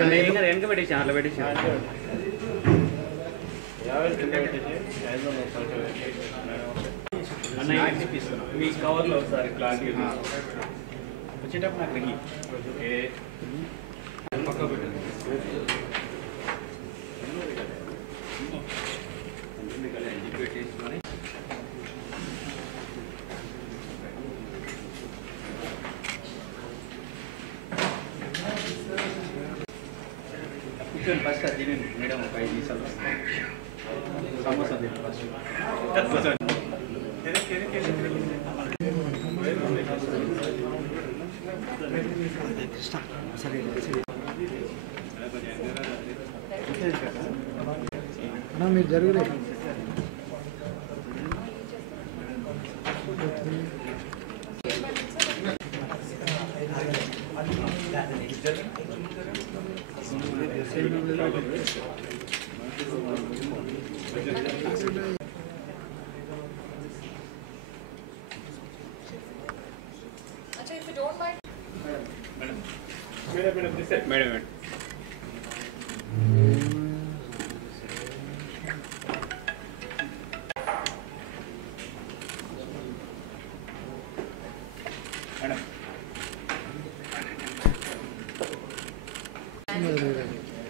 వెనక పెట్టేసి అట్లా పెట్టేసి మీ కవర్లో ఒకసారి క్లారిటీ వచ్చేటప్పుడు నాకు రంగి పక్క పెట్టండి ఫస్ట్ అది మేడం ఒక 5 నిమిషాలు సమోసా తిని ఫస్ట్ మీరు జరుగురే अच्छा if you don't mind madam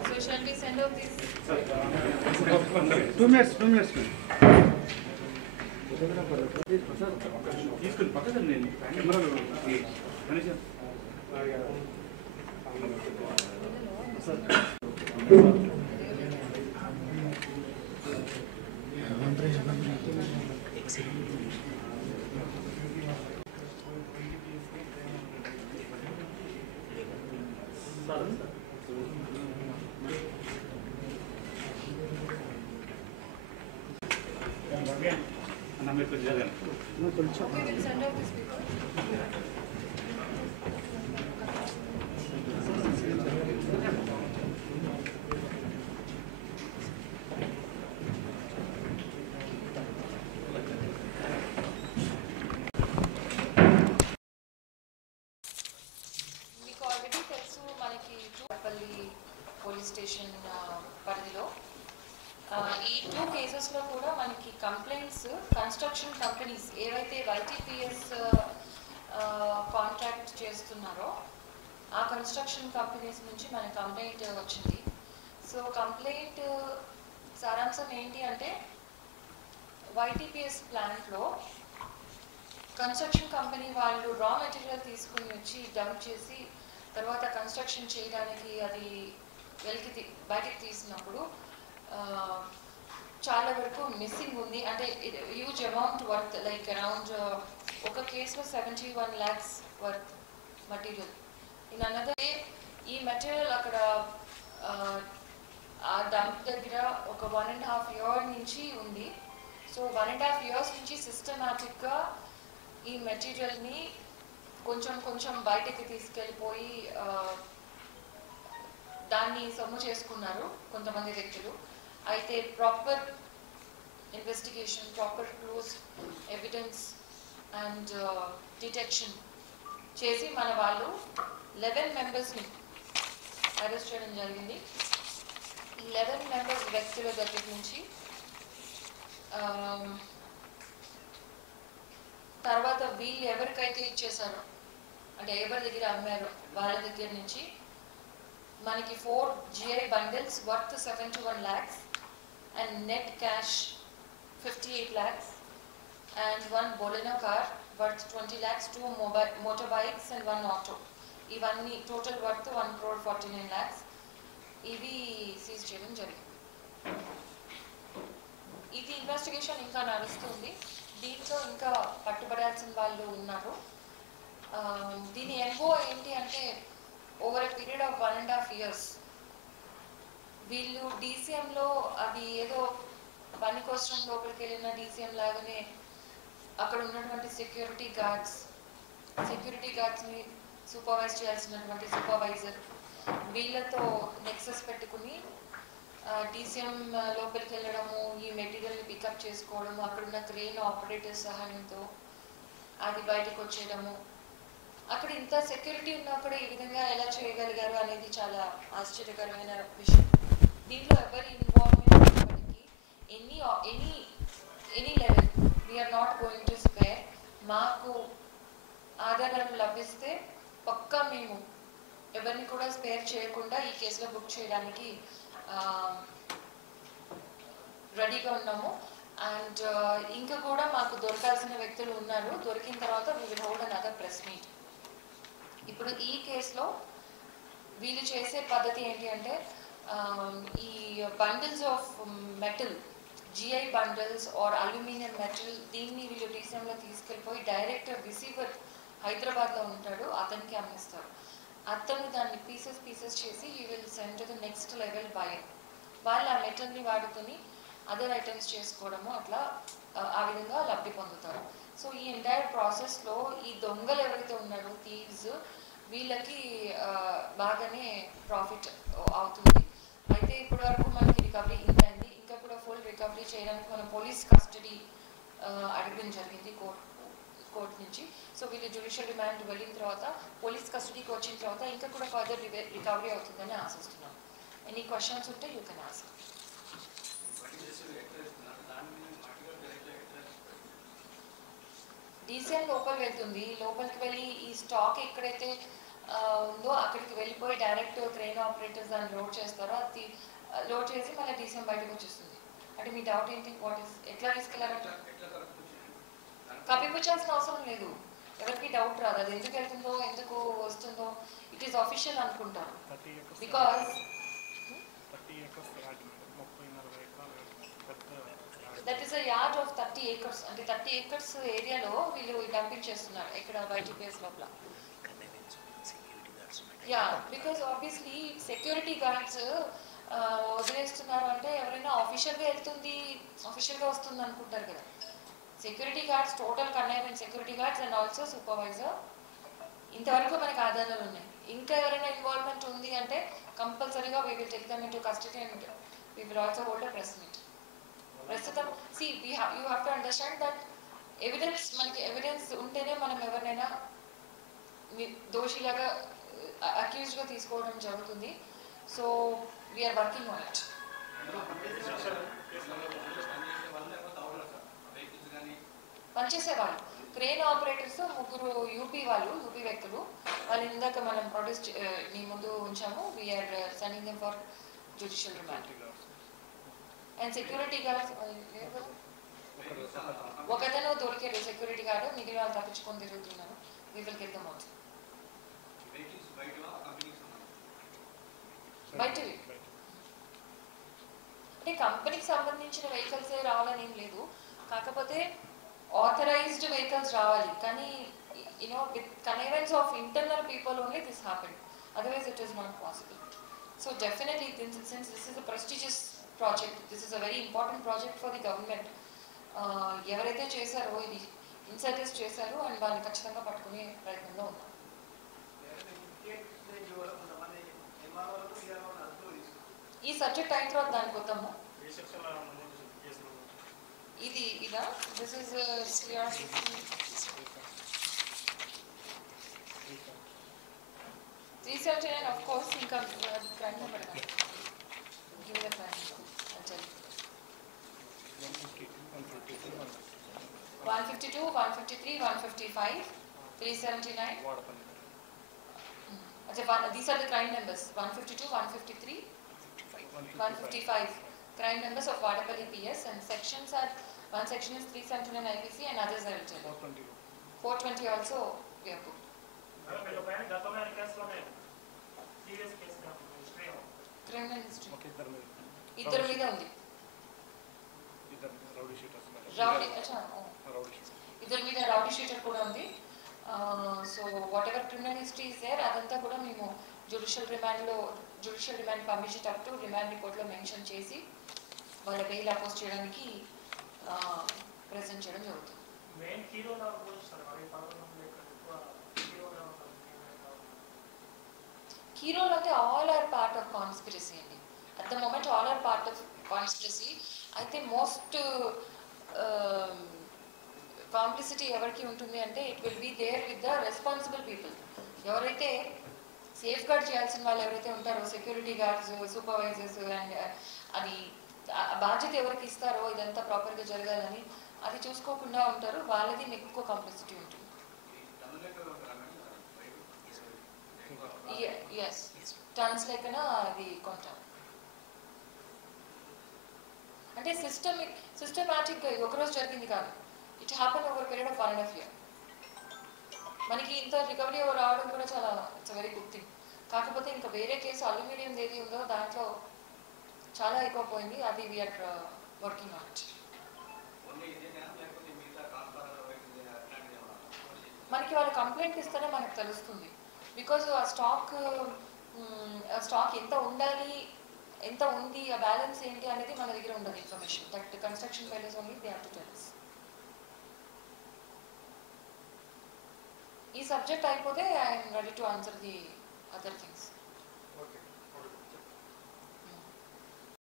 so shall we send out this 2 minutes తీసుకుని పక్కన నేను కెమెరాలో కనీసం okay we'll send out this paper మీకు ఆల్రెడీ తెలుసు మనకి పల్లి పోలీస్ స్టేషన్ పరిధిలో ఈ 2 కేసెస్లో కూడా మనకి కంప్లైంట్స్ కన్స్ట్రక్షన్ కంపెనీస్ ఏవైతే వైటీపీఎస్ కాంట్రాక్ట్ చేస్తున్నారో ఆ కన్స్ట్రక్షన్ కంపెనీస్ నుంచి మన కంప్లైంట్ వచ్చింది. సో కంప్లైంట్ సారాంశం ఏంటి అంటే వైటీపీఎస్ ప్లాంట్లో కన్స్ట్రక్షన్ కంపెనీ వాళ్ళు రా మెటీరియల్ తీసుకుని వచ్చి డంప్ చేసి తర్వాత కన్స్ట్రక్షన్ చేయడానికి అది బయటికి తీసినప్పుడు చాలా వరకు మిస్సింగ్ ఉంది. అంటే huge amount worth like around ఒక కేసులో 71 lakhs worth material. In another ఈ మెటీరియల్ అక్కడ ఆ డంప్ దగ్గర ఒక 1.5 year నుంచి ఉంది. సో 1.5 years నుంచి సిస్టమాటిక్గా ఈ మెటీరియల్ని కొంచెం బయటకి తీసుకెళ్ళిపోయి దాన్ని సొమ్ము చేసుకున్నారు కొంతమంది వ్యక్తులు. అయితే proper investigation, proper clues, evidence and detection చేసి మన వాళ్ళు 11 మెంబర్స్ని అరెస్ట్ చేయడం జరిగింది. ఈ 11 మెంబర్స్ వ్యక్తుల దగ్గర నుంచి తర్వాత వీళ్ళు ఎవరికైతే ఇచ్చేసారో అంటే ఎవరి దగ్గర అమ్మారో వాళ్ళ దగ్గర నుంచి మనకి 4 GI bundles worth 71 lakhs and net cash 58 lakhs and 1 Boleno car worth 20 lakhs, 2 motorbikes and 1 auto. ఇవన్నీ టోటల్ వర్త్ 1,49 lakhs. ఇవి సీజ్ చేయడం జరిగింది. ఇది ఇన్వెస్టిగేషన్ ఇంకా నడుస్తుంది. దీంట్లో ఇంకా పట్టుబడాల్సిన వాళ్ళు ఉన్నారు. దీని ఎంఓ ఏంటి అంటే over a period of 1.5 years వీళ్ళు డీసీఎంలో అది ఏదో పని కోసం లోపలికి వెళ్ళిన డీసీఎం లాగానే అక్కడ ఉన్నటువంటి సెక్యూరిటీ గార్డ్స్ని సూపర్వైజ్ చేయాల్సినటువంటి సూపర్వైజర్ వీళ్ళతో నెక్సెస్ పెట్టుకుని డీసీఎం లోపలికి వెళ్ళడము, ఈ మెటీరియల్ని పికప్ చేసుకోవడము, అక్కడున్న క్రెయిన్ ఆపరేటర్ సహాయంతో అది బయటకు వచ్చేయడము, అక్కడ ఇంత సెక్యూరిటీ ఉన్నా కూడా ఈ విధంగా ఎలా చేయగలిగారు అనేది చాలా ఆశ్చర్యకరమైన విషయం. దీంట్లో ఎవరి ఇన్వాల్వ్మెంట్ ఉన్నప్పటికీ any any any level we are not going to spare. మాకు ఆధారాలు లభిస్తే పక్కా మేము ఎవరిని కూడా స్పేర్ చేయకుండా ఈ కేసులో బుక్ చేయడానికి రెడీగా ఉన్నాము. అండ్ ఇంకా కూడా మాకు దొరకాల్సిన వ్యక్తులు ఉన్నారు. దొరికిన తర్వాత we will hold another press meet. ఇప్పుడు ఈ కేసులో వీళ్ళు చేసే పద్ధతి ఏంటి అంటే ఈ bundles of metal, GI bundles or aluminium metal, దీన్ని వీళ్ళు డీసీఎంలో తీసుకెళ్ళిపోయి డైరెక్ట్ రిసీవర్ హైదరాబాద్లో ఉంటాడు, అతనికి అమ్మేస్తారు. అతను దాన్ని పీసెస్ చేసి he will send to the next level buyer. వాళ్ళు ఆ మెటల్ని వాడుకొని అదర్ ఐటమ్స్ చేసుకోవడము, అట్లా ఆ విధంగా లబ్ధి పొందుతారు. సో ఈ ఎంటైర్ ప్రాసెస్లో ఈ దొంగలు ఎవరైతే ఉన్నారో థీవ్స్, వీళ్ళకి బాగానే ప్రాఫిట్ అవుతుంది. అయితే ఇప్పటి వరకు మనకి రికవరీ ఇంత అయింది. ఇంకా కూడా ఫుల్ రికవరీ చేయడానికి మనం పోలీస్ కస్టడీ అడగడం జరిగింది కోర్టు నుంచి. సో వీళ్ళు జ్యుడిషియల్ రిమాండ్ వెళ్ళిన తర్వాత పోలీస్ కస్టడీకి వచ్చిన తర్వాత ఇంకా కూడా ఫర్దర్ రికవరీ అవుతుందని ఆశిస్తున్నాం. ఎనీ క్వశ్చన్స్ ఉంటే యూ కెన్ ఆస్క్. డీసీఎం లోపలికి వెళ్తుంది. లోపలికి వెళ్ళి ఈ స్టాక్ ఎక్కడైతే ఉందో అక్కడికి వెళ్ళిపోయి డైరెక్ట్ క్రెయిన్ ఆపరేటర్స్ దాన్ని లోడ్ చేస్తారో, అది లోడ్ చేసి మళ్ళీ డీసీఎం బయటకు వచ్చేస్తుంది. అంటే మీ డౌట్ ఏంటి? వాట్ ఇస్ ఎట్లా తీసుకెళ్లారంటే కప్పిపుచ్చాల్సిన అవసరం లేదు. ఎవరికి డౌట్ రాదు అది ఎందుకు వెళ్తుందో ఎందుకు వస్తుందో. ఇట్ ఈస్ ఆఫీషియల్ అనుకుంటారు. Because that is a yard of 30 acres. అంటే 30 acres ఏరియాలో వీళ్ళు డంపింగ్ చేస్తున్నారు ఎక్కడ బయట లోపల. Yeah, because obviously security guards వదిలేస్తున్నారు అంటే ఎవరైనా ఆఫీషియల్గా వెళ్తుంది, ఆఫీషియల్గా వస్తుంది అనుకుంటారు కదా. Security guards, total containment security guards and also supervisor, ఇంతవరకు మనకి ఆధారాలు ఉన్నాయి. ఇంకా ఎవరైనా ఇన్వాల్వ్మెంట్ ఉంది అంటే కంపల్సరీగా we will take them into custody and we will also hold a press meet. ప్రస్తుతం you have to understand that evidence, మనకి ఎవిడెన్స్ ఉంటేనే మనం ఎవరినైనా దోషిలాగా అక్యూజ్డ్గా తీసుకోవడం జరుగుతుంది. So we are working on it. పనిచేసేవాళ్ళు క్రెయిన్ ఆపరేటర్స్ ముగ్గురు యూపీ వ్యక్తులు. వాళ్ళు ఇందాక మనం ప్రొడ్యూస్ మీ ముందు ఉంచాము. We are sending them for judicial remand. And security guards ఒకతను దొరికాడు, సెక్యూరిటీ గార్డు. మిగిలిన వాళ్ళు తప్పించుకొని తిరుగుతున్నారు. We will get them out. బయటవి అంటే కంపెనీకి సంబంధించిన వెహికల్సే రావాలని ఏం లేదు. కాకపోతే authorized vehicles రావాలి. కానీ with connivance of internal people only this happened. Otherwise it is not possible. So definitely since this is a prestigious project, this is a very important project for the government. ఎవరైతే చేశారో ఇది insiders చేశారు and వాళ్ళని ఖచ్చితంగా పట్టుకునే ప్రయత్నంలో ఉన్నాం. ఈ సబ్జెక్ట్ అయిన తర్వాత దానికి వద్దాము. ఇదా this is CR 379 of course. ఇంకా crime number give the crime number. 152 153 155 379. These are the crime numbers. 152 153 155 crime numbers of Vadapalli PS, and sections are, one section is 379 IPC and others are written. 420 also we have put. Criminal history ఇద్దరు మీద ఉంది. ఇద్దరు మీద rowdy sheeter కూడా ఉంది. So whatever criminal history is there అదంతా కూడా మేము జ్యుడిషియల్ రిమాండ్ పంపించేటప్పుడు రిమాండ్ రిపోర్ట్లో మెన్షన్ చేసి వాళ్ళ బెయిల్ అపోజ్ చేయడానికి ప్రెజెంట్ చేయడం జరుగుతుంది. కీ రోల్ అంటే all are part of conspiracy అండి. At the moment all are part of conspiracy. అయితే మోస్ట్ కాంప్లిసిటీ ఎవరికి ఉంటుంది అంటే it will be there with the responsible people. ఎవరైతే సేఫ్ గార్డ్ చేయాల్సిన వాళ్ళు ఎవరైతే ఉంటారో, సెక్యూరిటీ గార్డ్స్, సూపర్వైజర్స్, అండ్ అది బాధ్యత ఎవరికి ఇస్తారో ఇదంతా ప్రాపర్గా జరగాలని అది చూసుకోకుండా ఉంటారు, వాళ్ళది మీకు ఎక్కువ కాంప్లిసిటీ ఉంటుంది. ఎస్, టన్స్ లెక్కన అది కొంటాం. అంటే సిస్టమాటిక్గా ఇది ఒకరోజు జరిగింది కాదు, it happen over period of 1.5 year. మనకి ఇంత రికవరీ రావడం కూడా చాలా ఇట్స్ వెరీ గుడ్ థింగ్. కాకపోతే ఇంకా వేరే కేసు అల్యూమినియం ఏది ఉందో దాంట్లో చాలా ఎక్కువ పోయింది, అది వీఆర్ వర్కింగ్ ఆన్ ఇట్. మనకి వాళ్ళు కంప్లైంట్ ఇస్తేనే మనకు తెలుస్తుంది, బికాజ్ ఆ స్టాక్ ఎంత ఉండాలి, ఎంత ఉంది, ఆ బ్యాలెన్స్ ఏంటి అనేది మన దగ్గర ఉండదు information. That construction fails only they have to tell us. ఈ సబ్జెక్ట్ అయిపోతే I'm ready to answer the other thing.